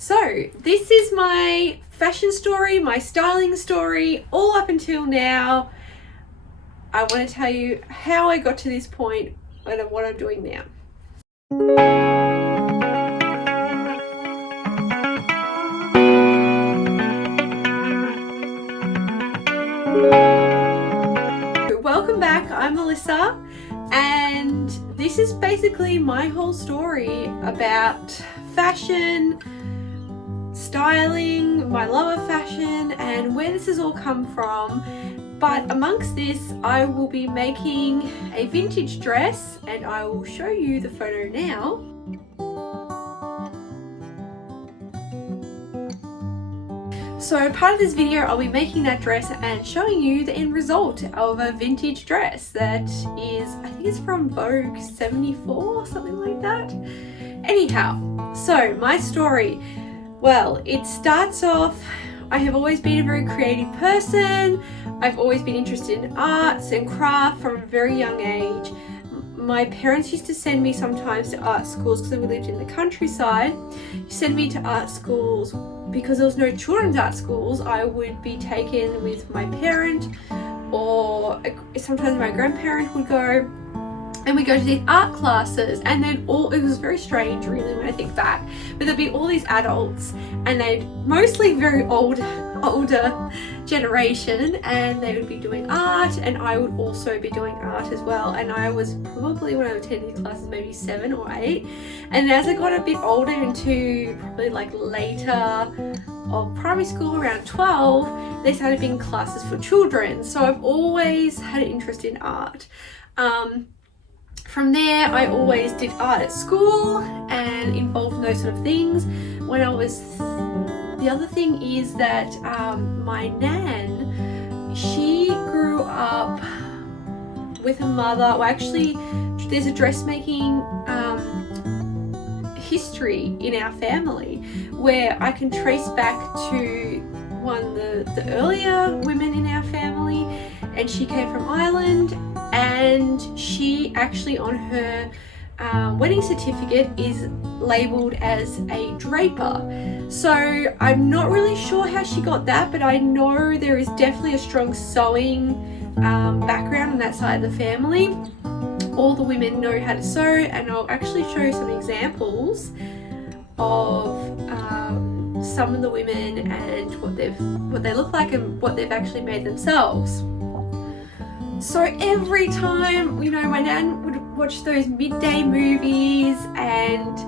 So this is my fashion story, my styling story, all up until now. I want to tell you how I got to this point and what I'm doing now. Welcome back, I'm Melissa, and this is basically my whole story about fashion, styling, my love of fashion, and where this has all come from. But amongst this, I will be making a vintage dress, and I will show you the photo now. So part of this video, I'll be making that dress and showing you the end result of a vintage dress that is, I think it's from Vogue 74, something like that. Anyhow, so my story. Well, it starts off, I have always been a very creative person. I've always been interested in arts and craft from a very young age. My parents used to send me sometimes to art schools because we lived in the countryside. You send me to art schools because there was no children's art schools. I would be taken with my parent, or sometimes my grandparent would go, and we go to these art classes, and then it was very strange really when I think back, but there'd be all these adults, and they'd mostly very older generation, and they would be doing art, and I would also be doing art as well. And I was probably, when I attended these classes, maybe 7 or 8, and as I got a bit older into probably like later of primary school, around 12, they started being classes for children. So I've always had an interest in art. From there, I always did art at school and involved in those sort of things. The other thing is that my nan, she grew up with a mother. Well, actually, there's a dressmaking history in our family where I can trace back to one of the earlier women in our family, and she came from Ireland, and she actually on her wedding certificate is labelled as a draper. So I'm not really sure how she got that, but I know there is definitely a strong sewing background on that side of the family. All the women know how to sew, and I'll actually show you some examples of some of the women and what they look like and what they've actually made themselves. So every time, my nan would watch those midday movies, and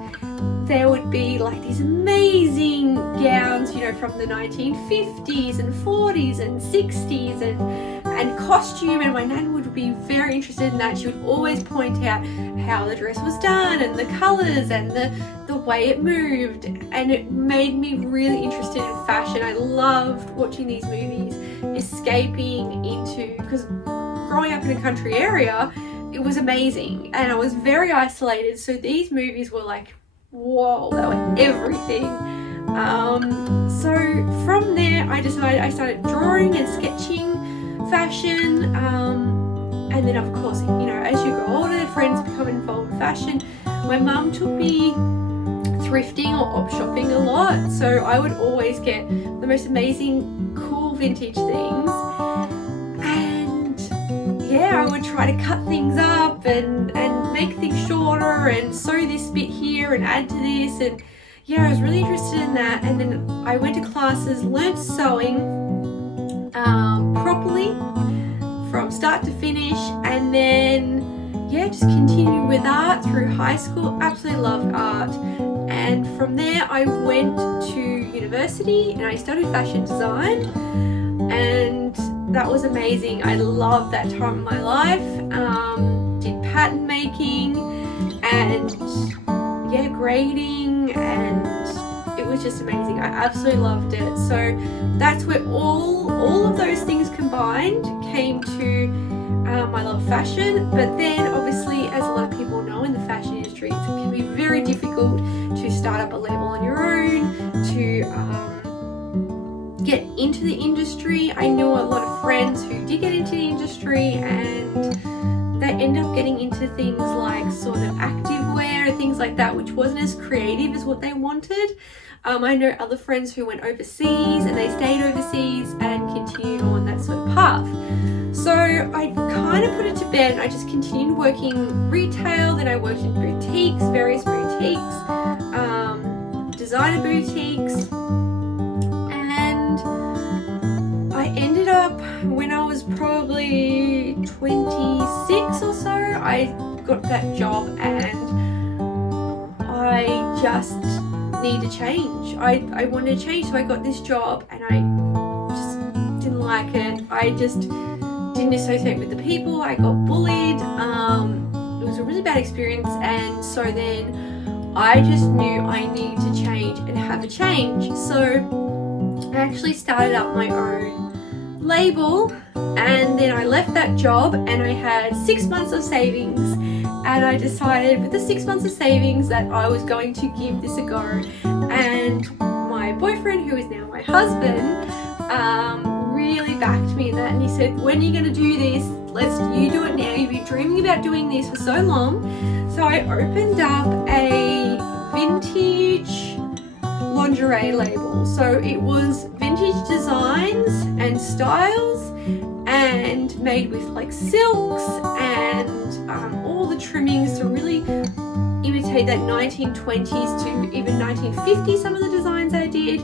there would be like these amazing gowns, from the 1950s and 40s and 60s and costume, and my nan would be very interested in that. She would always point out how the dress was done and the colours and the way it moved, and it made me really interested in fashion. I loved watching these movies, escaping into, because growing up in a country area, it was amazing, and I was very isolated, so these movies were like, whoa, they were everything. So from there, I started drawing and sketching fashion, and then of course, as you grow older, friends become involved in fashion. My mum took me thrifting or op shopping a lot, so I would always get the most amazing, cool vintage things. Yeah, I would try to cut things up and make things shorter and sew this bit here and add to this, and yeah, I was really interested in that. And then I went to classes, learned sewing properly from start to finish, and then just continued with art through high school. Absolutely loved art, and from there I went to university and I studied fashion design, and that was amazing. I loved that time of my life. Did pattern making and grading, and it was just amazing. I absolutely loved it. So that's where all of those things combined came to my love of fashion. But then obviously, as a lot of people know in the fashion industry, it can be very difficult to start up a label on your own, to get into the industry. I know a lot of friends who did get into the industry, and they end up getting into things like sort of activewear and things like that, which wasn't as creative as what they wanted. I know other friends who went overseas and they stayed overseas and continued on that sort of path. So I kind of put it to bed and I just continued working retail. Then I worked in boutiques, various boutiques, designer boutiques, and I ended up, when I was probably 26 or so, I got that job and I just need to change. I wanted to change, so I got this job and I just didn't like it. I just didn't associate with the people. I got bullied. It was a really bad experience, and so then I just knew I needed to change and have a change. So I actually started up my own label, and then I left that job and I had 6 months of savings, and I decided with the 6 months of savings that I was going to give this a go. And my boyfriend, who is now my husband, really backed me in that, and he said, when are you going to do this? You do it now. You've been dreaming about doing this for so long. So I opened up a vintage lingerie label. So it was vintage designs and styles, and made with like silks and all the trimmings to really imitate that 1920s to even 1950s, some of the designs I did.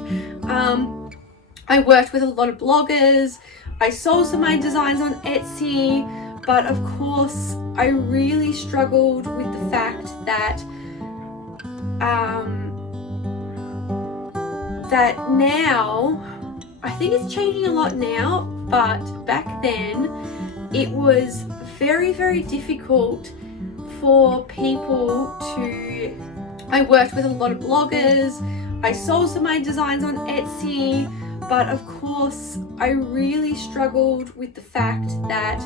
I worked with a lot of bloggers. I sold some of my designs on Etsy, but of course I really struggled with the fact that that now, I think it's changing a lot now, but back then it was very, very difficult for people to, I worked with a lot of bloggers. I sold some of my designs on Etsy, but of course I really struggled with the fact that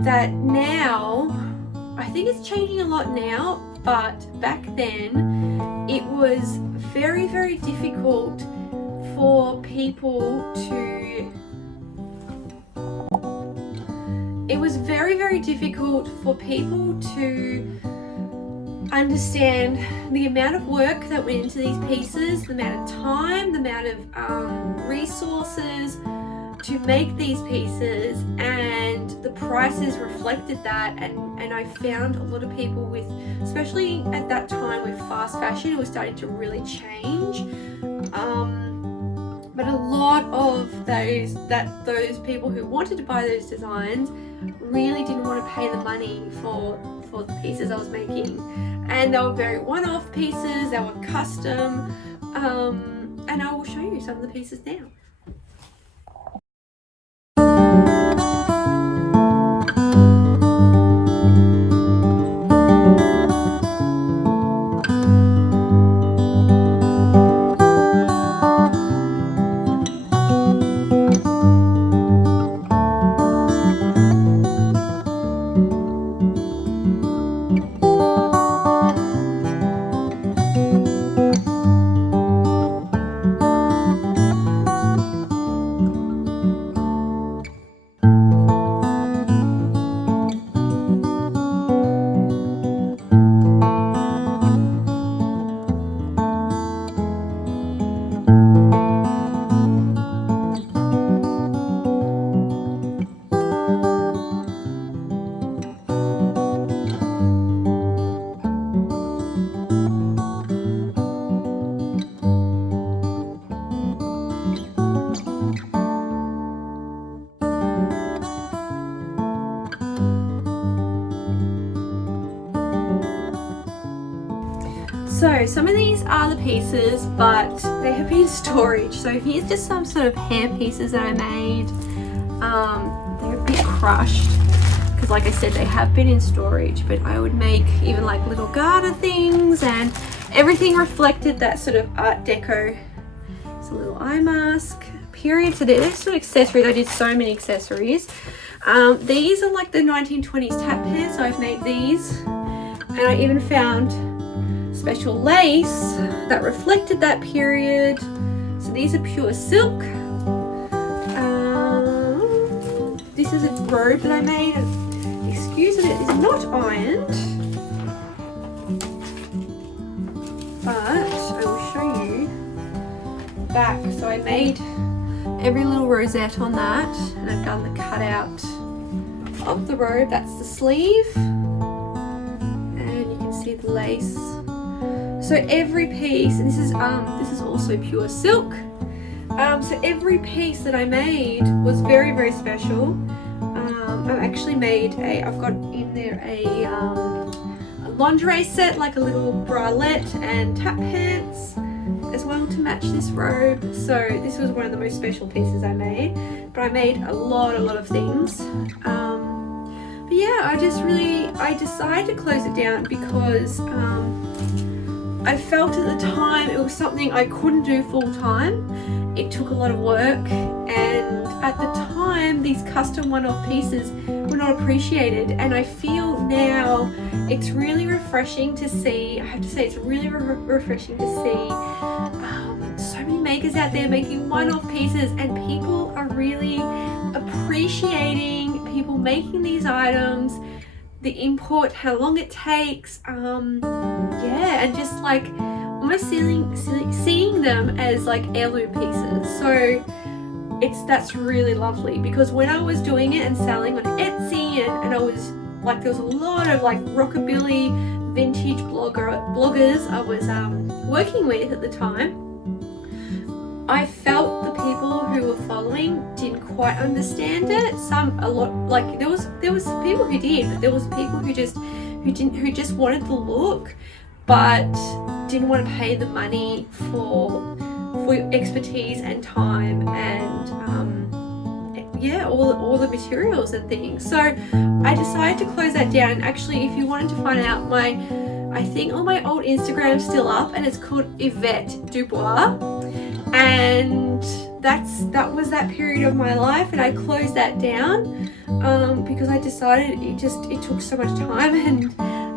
that now, I think it's changing a lot now, but back then it was very, very difficult for people to, understand the amount of work that went into these pieces, the amount of time, the amount of resources to make these pieces, and the prices reflected that. And I found a lot of people with, especially at that time with fast fashion, it was starting to really change. But a lot of those people who wanted to buy those designs really didn't want to pay the money for the pieces I was making. And they were very one-off pieces, they were custom, and I will show you some of the pieces now. So some of these are the pieces, but they have been in storage. So here's just some sort of hair pieces that I made. They're a bit crushed because, like I said, they have been in storage, but I would make even like little garter things, and everything reflected that sort of Art Deco. It's a little eye mask, period. So they're sort of accessories. I did so many accessories. These are like the 1920s tap pants, so I've made these, and I even found special lace that reflected that period. So these are pure silk. This is a robe that I made. Excuse me, it is not ironed. but I will show you back. So I made every little rosette on that, and I've done the cutout of the robe. That's the sleeve, and you can see the lace. So every piece, and this is also pure silk. So every piece that I made was very, very special. I've actually made I've got in there a lingerie set, like a little bralette and tap pants as well to match this robe. So this was one of the most special pieces I made, but I made a lot of things. But yeah, I decided to close it down because I felt at the time it was something I couldn't do full time. It took a lot of work, and at the time these custom one-off pieces were not appreciated, and I feel now it's really refreshing to see. I have to say it's really refreshing to see so many makers out there making one-off pieces, and people are really appreciating people making these items, the import, how long it takes, yeah, and just like almost seeing them as like heirloom pieces. So that's really lovely, because when I was doing it and selling on Etsy, and I was like, there was a lot of like rockabilly vintage bloggers I was working with at the time, I felt the people who were following didn't quite understand it. Like there was people who did, but there was people who just wanted the look, but didn't want to pay the money for expertise and time and yeah, all the materials and things. So I decided to close that down. Actually, if you wanted to find out, I think all my old Instagram's still up, and it's called Yvette Dubois, and that was that period of my life, and I closed that down because I decided it took so much time,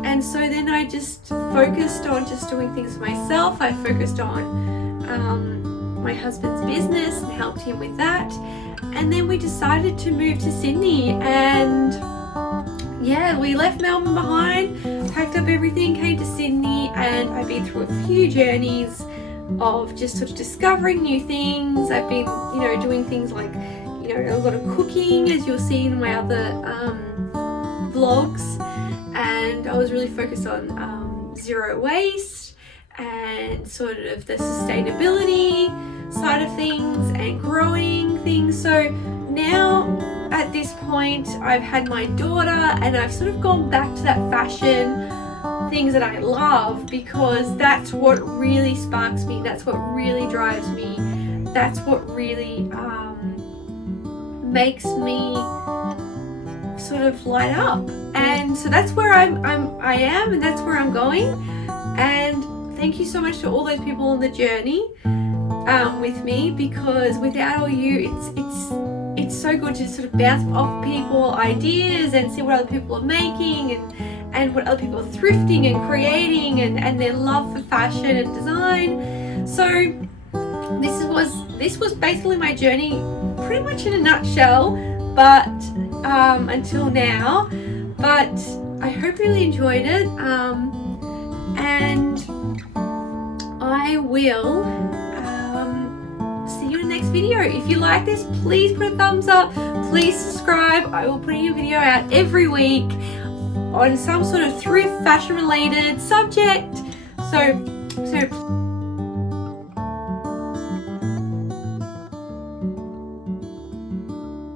and so then I just focused on just doing things for myself. I focused on my husband's business and helped him with that, and then we decided to move to Sydney, and yeah, we left Melbourne behind, packed up everything, came to Sydney, and I've been through a few journeys of just sort of discovering new things. I've been, doing things like, a lot of cooking, as you'll see in my other vlogs, and I was really focused on zero waste and sort of the sustainability side of things and growing things. So now at this point I've had my daughter, and I've sort of gone back to that fashion things that I love, because that's what really sparks me, that's what really drives me, that's what really makes me sort of light up. And so that's where I am, and that's where I'm going. And thank you so much to all those people on the journey with me, because without all you, it's so good to sort of bounce off people ideas and see what other people are making, and what other people are thrifting and creating, and their love for fashion and design. So this was basically my journey, pretty much in a nutshell, but until now. But I hope you really enjoyed it, and I will see you in the next video. If you like this, please put a thumbs up, please subscribe. I will put a video out every week on some sort of thrift fashion related subject, so